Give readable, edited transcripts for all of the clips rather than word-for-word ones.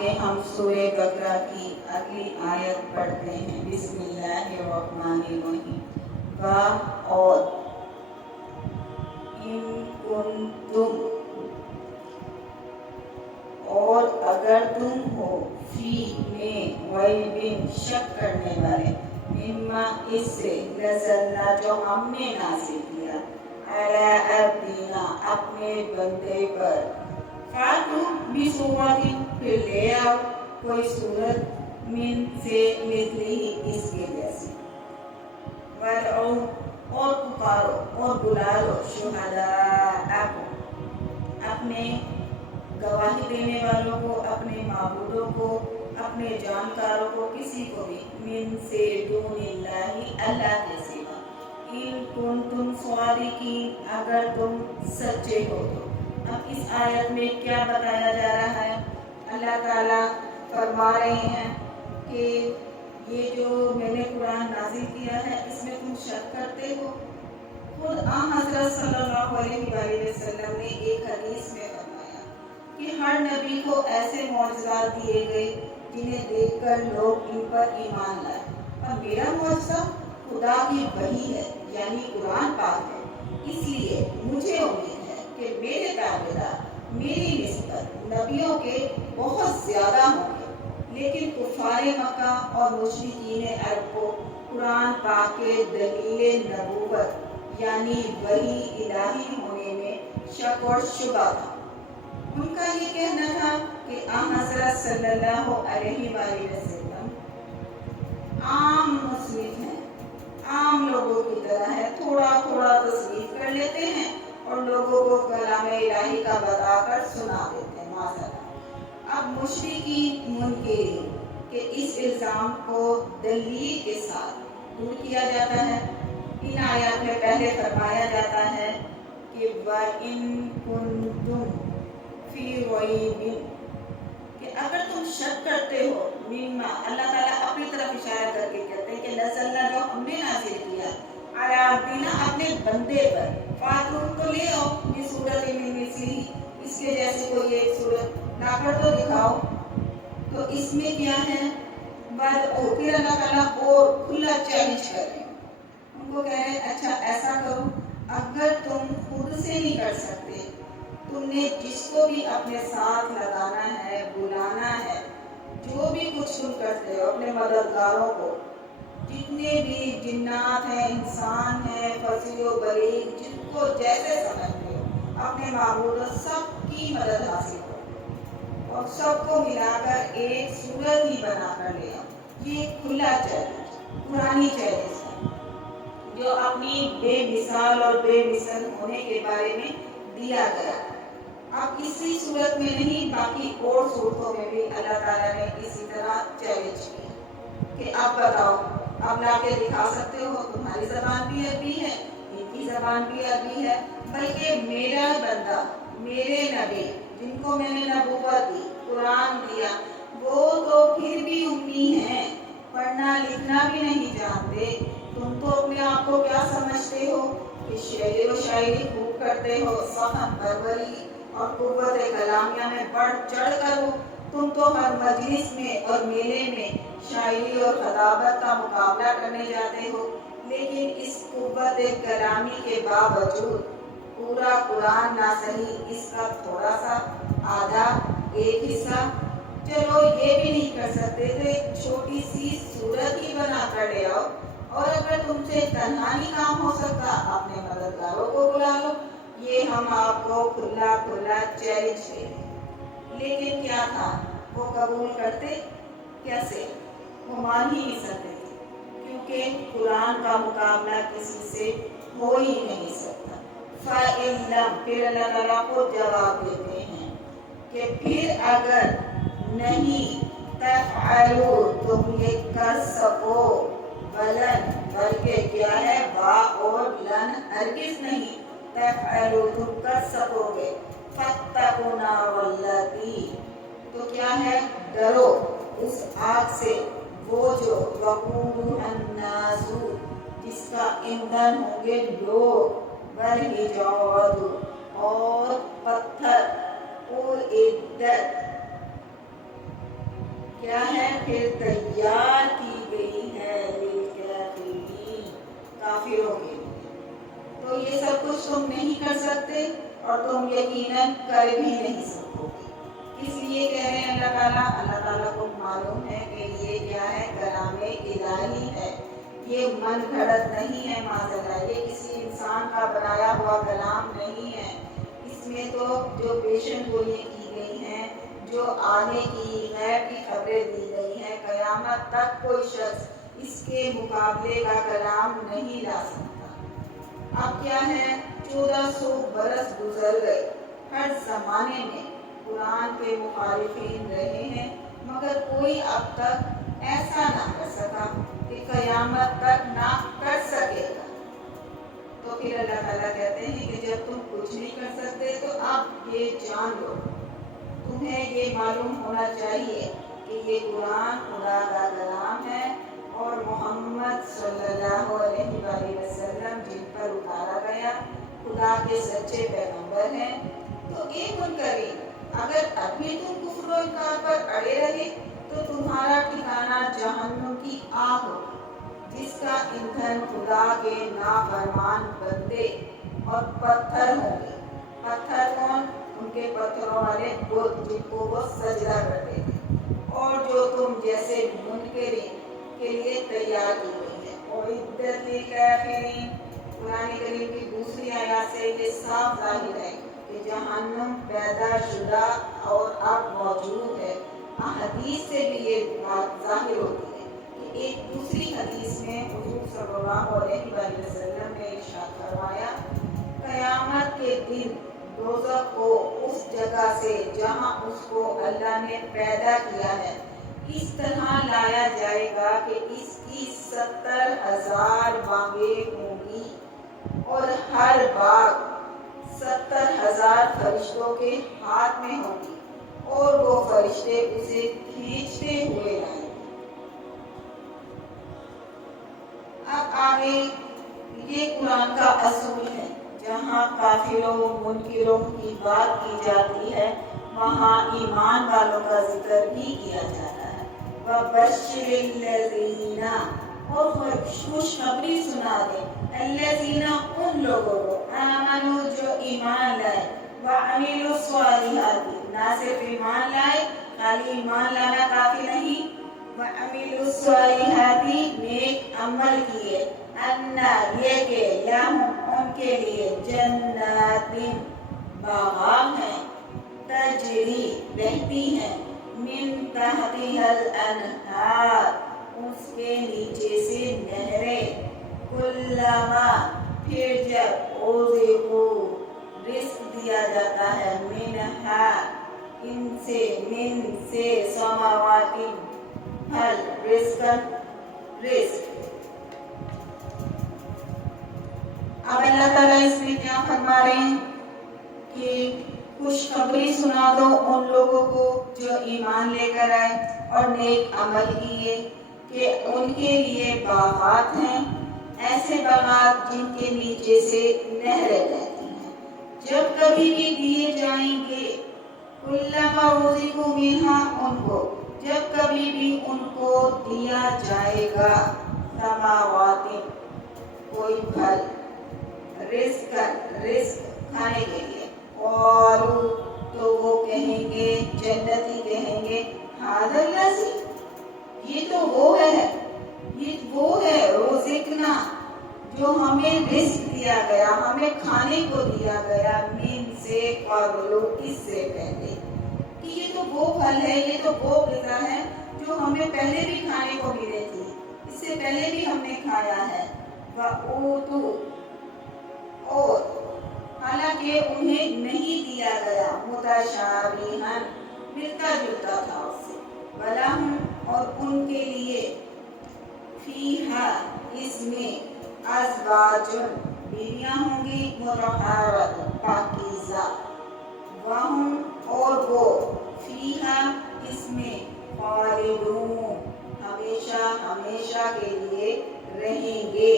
آگے ہم سورہ بقرہ کی اگلی آیت پڑھتے ہیں۔ بسم اللہ الرحمن الرحیم۔ اور ان کنتم، اور اگر تم ہو، فی میں، ریب شک کرنے والے، مما اس سے، نزلنا جو ہم نے نازل کیا، علی عبدنا اپنے بندے پر، فاتو بسورۃ پھر لے آؤ کوئی صورت، من سے مثلہ اس کے جیسی، وادعو اور پکارو اور بلا لو، شہداءکم اپنے گواہی دینے والوں کو، اپنے معبودوں کو، اپنے جانکاروں کو، کسی کو بھی، من سے دون اللہ اللہ کے سوا، ان کنتم صادقین اگر تم سچے ہو تو۔ اب اس آیت میں کیا بتایا جا رہا ہے؟ اللہ تعالیٰ فرما رہے ہیں کہ یہ جو میں نے قرآن نازل کیا ہے اس میں تم شک کرتے ہو۔ خود حضرت صلی اللہ علیہ وآلہ وسلم نے ایک حدیث میں فرمایا کہ ہر نبی کو ایسے معجزات دیے گئے جنہیں دیکھ کر لوگ ان پر ایمان لائے، اور میرا معجزہ خدا کی وحی ہے یعنی قرآن پاک ہے، اس لیے مجھے امید ہے کہ میرے تابعدار میری نسبت نبیوں کے بہت زیادہ ہوں گے۔ لیکن کفار مکہ اور مشرکین عرب کو قرآن پاک کے دلیل نبوت یعنی وحی الہی ہونے میں شک اور شبہ تھا۔ ان کا یہ کہنا تھا کہ حضرت صلی اللہ علیہ وآلہ وسلم عام مصنف ہیں، عام لوگوں کی طرح ہے، تھوڑا تھوڑا تصنیف کر لیتے ہیں اور لوگوں کو کلام الہی کا بتا کر سنا دیتے ہیں، معذرت۔ اب مشرکین منکرین کہ اس الزام کو دلیل کے ساتھ دور کیا جاتا ہے۔ ان آیات میں پہلے فرمایا جاتا ہے کہ وَإِن كُنتُمْ فِي رَيْبٍ کہ اگر تم شک کرتے ہو، مما اللہ تعالیٰ اپنی طرف اشارہ کر کے کہتے ہیں کہ نزلنا جو ہم نے نازل کیا، علی عبدنا اپنے بندے پر، فاتو تو لے آؤ، بسورۃ من مثلہ اس کے جیسے کوئی ایک صورت لا کر تو دکھاؤ۔ تو اس میں کیا ہے؟ پھر اللہ تعالیٰ اور کھلا چیلنج کر رہے ہیں، ان کو کہہ رہے ہیں اچھا ایسا کرو، اگر تم خود سے نہیں کر سکتے، تم نے جس کو بھی اپنے ساتھ لگانا ہے، بلانا ہے، جو بھی کچھ تم کرتے ہو اپنے مددگاروں کو، جتنے بھی جنات ہیں، انسان ہیں، فصیح و بلیغ، جن کو جیسے سمجھتے ہو، اپنے معبودوں سب کی مدد حاصل کرو اور سب کو ملا کر ایک صورت ہی بنا کر لے آؤ۔ یہ کھلا چیلنج، قرآنی چیلنج ہے جو اپنی بے مثال اور بے مثل ہونے کے بارے میں دیا گیا۔ اب اسی صورت میں نہیں، باقی اور صورتوں میں بھی اللہ تعالیٰ نے اسی طرح چیلنج کیا کہ اب بتاؤ، اب لا کے دکھا سکتے ہو، تمہاری زبان بھی عربی ہے، ان کی زبان بھی عربی ہے، بلکہ میرا بندہ، میرے نبی جن کو میں نے نبوت دی، قرآن دیا، وہ تو پھر بھی امی ہیں، پڑھنا لکھنا بھی نہیں جانتے۔ تم تو اپنے آپ کو کیا سمجھتے ہو کہ شعر و شاعری خوب کرتے ہو، سخن پروری اور قوت کلامیہ میں بڑھ چڑھ کر ہو، تم تو ہر مجلس میں اور میلے میں شاعری اور خطابت کا مقابلہ کرنے جاتے ہو، لیکن اس قوت کلامی کے باوجود پورا قرآن نہ صحیح، اس کا تھوڑا سا آدھا ایک حصہ، چلو یہ بھی نہیں کر سکتے تو ایک چھوٹی سی صورت ہی بنا کر لے آؤ، اور اگر تم سے تنہا نہیں کام ہو سکتا اپنے مددگاروں کو بلا لو۔ یہ ہم آپ کو کھلا کھلا چیلنج دے رہے، لیکن کیا تھا، وہ قبول کرتے کیسے؟ وہ مان ہی نہیں سکتے تھے، کیونکہ قرآن کا مقابلہ کسی سے ہو ہی نہیں سکتا۔ فَإِن لَمْ پھر اللہ تعالیٰ کو جواب دیتے ہیں کہ پھر اگر نہیں تفعلوا تم یہ کر سکو، ولن بلکہ کیا ہے، با اور لن ہرگز نہیں، تفعلوا تم کر سکو گے، فاتقوا النار التي تو کیا ہے، ڈرو اس آگ سے، وہ جو وقودها الناس جس کا ایندھن ہوں گے لوگ، والحجارۃ اور پتھر، اعدت کیا ہے پھر تیار کی گئی ہے للکافرین، کافروں کے لیے۔ تو یہ سب کچھ تم نہیں کر سکتے اور تم یقیناً کر بھی نہیں سکو گے۔ اس لیے کہہ رہے ہیں اللہ تعالیٰ کو معلوم ہے کہ یہ کیا ہے، کلام الہی ہے، یہ من گھڑت نہیں ہے، معاذ اللہ، یہ کسی انسان کا بنایا ہوا کلام نہیں ہے۔ اس میں تو جو پیشن گوئیاں کی گئی ہیں، جو آنے کی غیب کی خبریں دی گئی ہیں، قیامت تک کوئی شخص اس کے مقابلے کا کلام نہیں لا سکتا۔ اب کیا ہے، 1400 برس گزر گئے، ہر زمانے میں قرآن کے مخالفین رہے ہیں، مگر کوئی اب تک ایسا نہ کر سکا کہ قیامت تک نہ کر سکے گا۔ تو پھر اللہ تعالیٰ کہتے ہیں کہ جب تم کچھ نہیں کر سکتے تو اب یہ جان لو، تمہیں یہ معلوم ہونا چاہیے کہ یہ قرآن خدا کا کلام ہے اور محمد صلی اللہ علیہ وآلہ وسلم جن پر اتارا گیا خدا کے سچے پیغمبر ہیں۔ تو ایک منکرین، اگر ابھی تم کفر و انکار پر اڑے رہے تو تمہارا ٹھکانہ جہنم کی آگ ہو، جس کا ایندھن خدا کے نافرمان بندے اور پتھر ہوں گے۔ پتھر کون؟ ان کے پتھروں والے بت جن کو وہ سجدہ کرتے تھے، اور جو تم جیسے منکرین کے لیے تیار کی گئی ہے۔ اعدت للکافرین، قرآن کریم کی دوسری آیات سے یہ صاف ظاہر ہے کہ جہنم پیدا شدہ اور اب موجود ہے۔ حدیث سے بھی یہ بات ظاہر ہوتی ہے کہ ایک دوسری حدیث میں حضور صلی اللہ علیہ وآلہ وسلم نے ارشاد فرمایا، قیامت کے دن دوزخ کو اس جگہ سے جہاں اس کو اللہ نے پیدا کیا ہے اس طرح لایا جائے گا کہ اس کی 70,000 بانگیں ہوں گی، اور ہر بانگ 70,000 فرشتوں کے ہاتھ میں ہوگی، اور وہ فرشتے اسے کھینچتے ہوئے لائیں گے۔ اب آگے یہ قرآن کا اصول ہے، جہاں کافروں منکروں کی بات کی جاتی ہے وہاں ایمان والوں کا ذکر بھی کیا جاتا ہے۔ وَبَشِّرِ الَّذِينَ، اور خوشخبری سنا دے، الَّذِينَ ان لوگوں کو، آمنوا جو ایمان لائے، وَعَمِلُوا الصَّالِحَاتِ نہ صرف ایمان لائے، خالی ایمان لانا کافی نہیں، وَعَمِلُوا الصَّالِحَاتِ نیک عمل کیے، اَنَّا یہ کہ لَهُمْ ان کے لیے جنات باغات ہیں، تجری بہتی ہیں، من تحتها الانہار اس کے نیچے سے نہریں، کلما پھر جب رزقوا رزق دیا جاتا ہے، منہا ان سے، من سے، سماوات پھل، رزق۔ اب اللہ تعالیٰ اس میں کیا فرما رہے ہیں کہ خوشخبری سنا دو ان لوگوں کو جو ایمان لے کر آئے اور نیک عمل کیے کہ ان کے لیے باغات ہیں، ایسے باغات جن کے نیچے سے نہریں بہتی ہیں، جب کبھی بھی دیے جائیں گے، کلما رزقوا منہا ان کو، جب کبھی بھی ان کو دیا جائے گا، سماوات کوئی پھل، رزق کھانے کے لیے، قالوا تو وہ کہیں گے، جنتی کہیں گے، ھذا الذی یہ تو وہ ہے، یہ وہ ہے، رزقنا جو ہمیں رزق دیا گیا، ہمیں کھانے کو دیا گیا، من سے قبل اس سے پہلے، کہ یہ تو وہ پھل ہے، یہ تو وہ غذا ہے جو ہمیں پہلے بھی کھانے کو ملے تھی، اس سے پہلے بھی ہم نے کھایا ہے، وَأُوتُوا اور حالانکہ انہیں نہیں دیا گیا، متشابہاً ملتا جلتا تھا اس سے، وَلَهُمْ اور ان کے لیے، فیہا اس میں، ازواج بیویاں ہوں گی، مطہرات پاکیزہ، وَهُمْ اور وہ، فیہا اس میں، خالدون ہمیشہ ہمیشہ کے لیے رہیں گے۔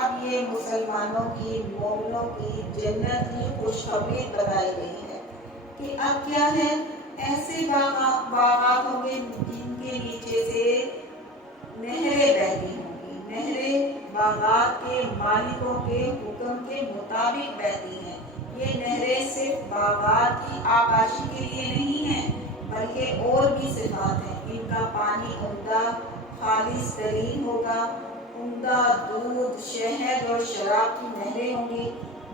اب یہ مسلمانوں کی، مومنوں کی جنت کی خوشخبری بتائی گئی ہے کہ اب کیا ہے، ایسے باغات ہوں گے جن کے نیچے سے نہریں بہتی ہوں گی. نہریں باغات کے مالکوں کے حکم کے مطابق بہتی ہیں. یہ نہریں صرف باغات کی آبادی کے لیے نہیں ہیں بلکہ اور بھی صفات ہیں. ان کا پانی عمدہ خالص ترین ہوگا. عمدہ دودھ شہد اور شراب کی نہریں ہوں گی.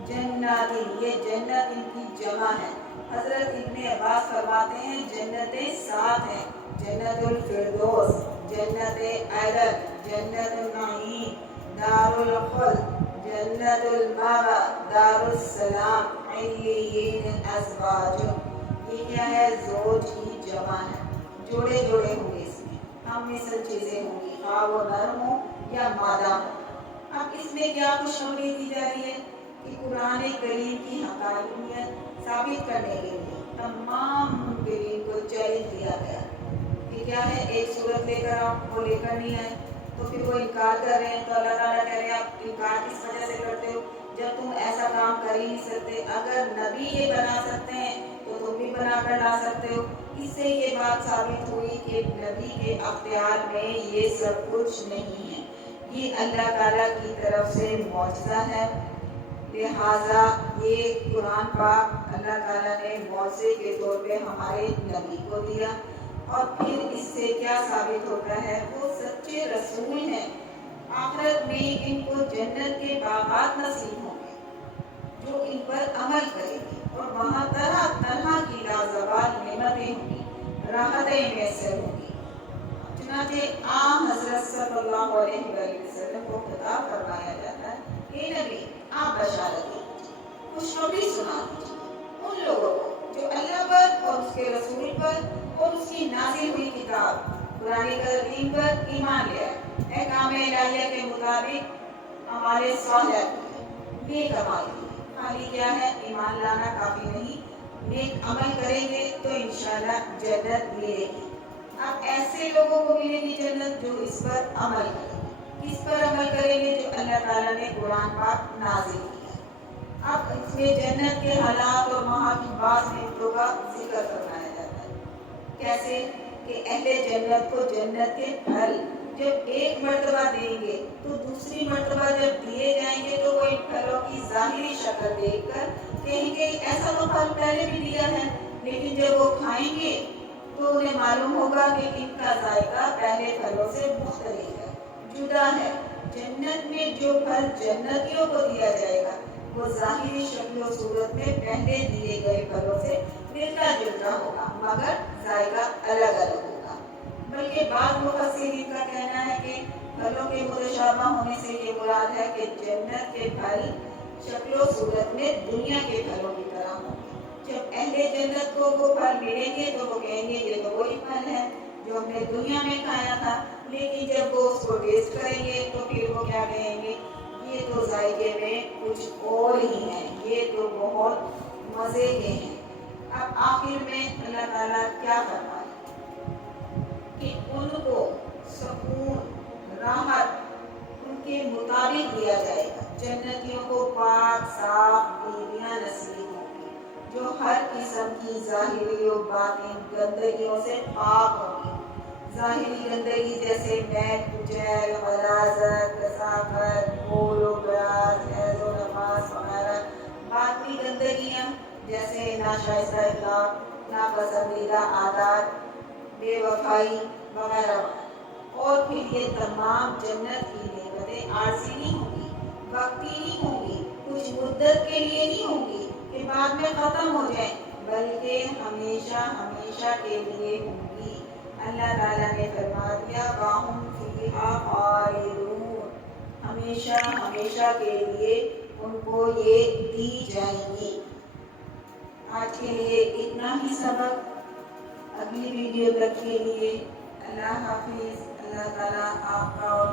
جنات، یہ جنت ان کی جمع ہے. حضرت ابن عباس فرماتے ہیں جنتیں 7 ہیں. جنت الفردوس، جنت عدن، جنت النعیم، دار الخلد، جنت المأوى، دار السلام، علیین ازواج. یہ کیا ہے؟ زوج کی جمع ہے. جوڑے جوڑے ہوں گے اس میں. ہم میں سب چیزیں ہوں گی، خواہ وہ نر ہوں یا مادہ ہوں. اب اس میں کیا خوشخبری دی جا رہی ہے کہ قرآن کریم کی حقانیت ثابت کرنے کے لیے تمام منکرین کو چیلنج دیا گیا کہ کیا ہے، ایک صورت لے کر آپ وہ لے کر نہیں آئے تو پھر وہ انکار کر رہے ہیں. تو اللہ تعالیٰ کہہ رہے ہیں آپ انکار کس وجہ سے کرتے ہو جب تم ایسا کام کر ہی نہیں سکتے؟ اگر نبی یہ بنا سکتے ہیں تو تم بھی بنا کر لا سکتے ہو. اس سے یہ بات ثابت ہوئی کہ نبی کے اختیار میں یہ سب کچھ نہیں ہے، یہ اللہ تعالیٰ کی طرف سے معجزہ ہے. لہٰذا یہ قرآن پاک اللہ تعالیٰ نے معجزے کے طور پہ ہمارے نبی کو دیا. اور پھر اس سے کیا ثابت ہوتا ہے؟ وہ سچے رسول ہیں. آخرت میں ان کو جنت کے باغات نصیب ہوں گے جو ان پر عمل کریں گے، اور وہاں طرح طرح کی لازوال نعمتیں ہوں گی، راحتیں میسر ہوں گی. چنانچہ حضرت صلی اللہ علیہ وسلم کو خطاب فرمایا جاتا ہے کہ نبی آپ بشارت دیجیے، خوشخبری سنا دیجیے ان لوگوں کو جو اللہ پر اور اس کے رسول پر اور اس کی نازل ہوئی کتاب قرآن کریم پر ایمان لے آئے، احکام الہیہ کے مطابق ہمارے صالح کیے، نیک عمل کیے. خالی کیا ہے؟ ایمان لانا کافی نہیں، نیک عمل کریں گے تو انشاءاللہ جنت ملے گی. اب ایسے لوگوں کو ملے گی جنت جو اس پر عمل کریں گے. کس پر عمل کریں گے؟ جو اللہ تعالیٰ نے قرآن پاک نازل کیا. اب اس میں جنت کے حالات اور وہاں کی بعض نعمتوں کا ذکر فرمایا جاتا ہے. کیسے کہ اہل جنت کو جنت کے پھل جب ایک مرتبہ دیں گے تو دوسری مرتبہ جب دیے جائیں گے تو وہ ان پھلوں کی ظاہری شکل دیکھ کر کہیں گے ایسا تو پھل پہلے بھی دیا ہے. لیکن جب وہ کھائیں گے تو انہیں معلوم ہوگا کہ ان کا ذائقہ پہلے پھلوں سے مختلف ہے، جدا ہے. جنت میں جو پھل جنتیوں کو دیا جائے گا وہ ظاہری شکل و صورت میں پہلے دیے گئے پھلوں سے ملتا جلتا ہوگا مگر ذائقہ الگ الگ ہوگا. بلکہ بعض مفسرین کا کہنا ہے کہ پھلوں کے متشابہ ہونے سے یہ مراد ہے کہ جنت کے پھل شکل و صورت میں دنیا کے پھلوں کی طرح ہوں گے. جب اہل جنت کو وہ پھل ملیں گے تو وہ کہیں گے یہ تو وہی پھل ہے جو ہم نے دنیا میں کھایا تھا. لیکن جب وہ اس کو ٹیسٹ کریں گے تو پھر وہ کیا کہیں گے؟ یہ تو ذائقے میں کچھ اور ہی ہے، یہ تو بہت مزے کے ہیں. اب آخر میں اللہ تعالیٰ کیا فرمائے کہ ان کو سکون راحت ان کے مطابق دیا جائے گا. جنتیوں کو پاک صاف بیویاں نصیب ہوں گی جو ہر قسم کی ظاہری و باطن گندگیوں سے پاک ہوں گی. ظاہری گندگی جیسے میل کچیل، غلاظت، کثافت، بول و براز، حیض و نفاس وغیرہ. باطنی گندگیاں جیسے ناشائستہ اخلاق، ناپسندیدہ عادات، بے وفائی وغیرہ. اور پھر یہ تمام جنت کی نعمتیں عارضی نہیں ہوں گی، وقتی نہیں ہوں گی، کچھ مدت کے لیے نہیں ہوں گی کہ بعد میں ختم ہو جائیں، بلکہ ہمیشہ ہمیشہ کے لیے ہوں گی. اللہ تعالیٰ نے فرما دیا وَهُمْ فِيهَا خَالِدُونَ، ہمیشہ ہمیشہ کے لیے ان کو یہ دی جائیں گی. آج کے لیے اتنا ہی سبق. اگلی ویڈیو تک کے لیے اللہ حافظ. اللہ تعالیٰ آپ کا اور